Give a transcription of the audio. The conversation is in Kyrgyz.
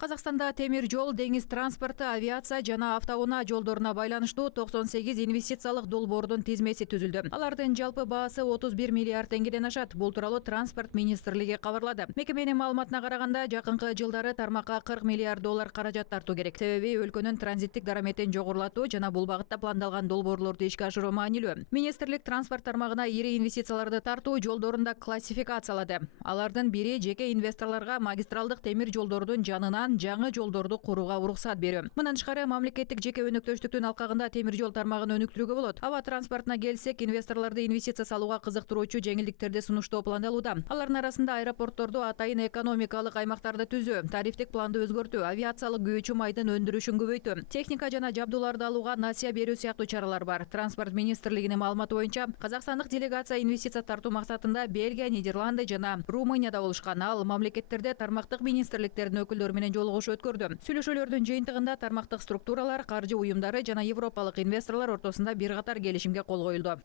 Казакстанда темир жол, деңиз транспорты, авиация жана автоунаа жолдоруна байланыштуу 98 инвестициялык долбоордун тизмеси түзүлдү. Алардын жалпы баасы 31 миллиард теңгеден ашат. Бул тууралуу транспорт министрлиги кабарлады. Мекеменин маалыматына караганда, жакынкы жылдары тармакка 40 миллиард доллар каражат тартуу керек. Себеби өлкөнүн транзиттик дараметин жогорулатуу жана бул багытта пландалган долбоорлорду ишке ашыруу маанилүү. Министрлик транспорт тармагына ири инвестицияларды тартуу жолдорун классификациялады. Алардын бири жеке инвесторлорго магистралдык темир жолдордун жанынан жаңы жолдорду курууга уруксат берүү. Мындан тышкары мамлекеттик жеке өнөктөштүктүн алкагында темир жол тармагын өнүктүрүүгө болот. Аба транспортуна келсек, инвесторлорду инвестиция салууга кызыктыруучу жеңилдиктерди сунуштоо пландалууда. Алардын арасында аэропортторду атайын экономикалык аймактарда түзүү, тарифтик планды өзгөртүү, авиациялык күйүүчү майдын өндүрүшүн көбөйтүү, техника жана жабдууларды алууга насыя берүү сыяктуу чаралар бар. Транспорт министрлигинин маалыматы боюнча, казакстандык делегация инвестиция тартуу максатында Бельгия, Нидерланды жана Румынияда болушкан. Ал мамлекеттерде тармактык министрликтердин өкүлдөрү менен жолугушуу өткөрдү. Сүйлөшүүлөрдүн жыйынтыгында тармактык структуралар, каржы уюмдары жана европалык инвесторлор ортосунда бир катар келишимге кол коюлду.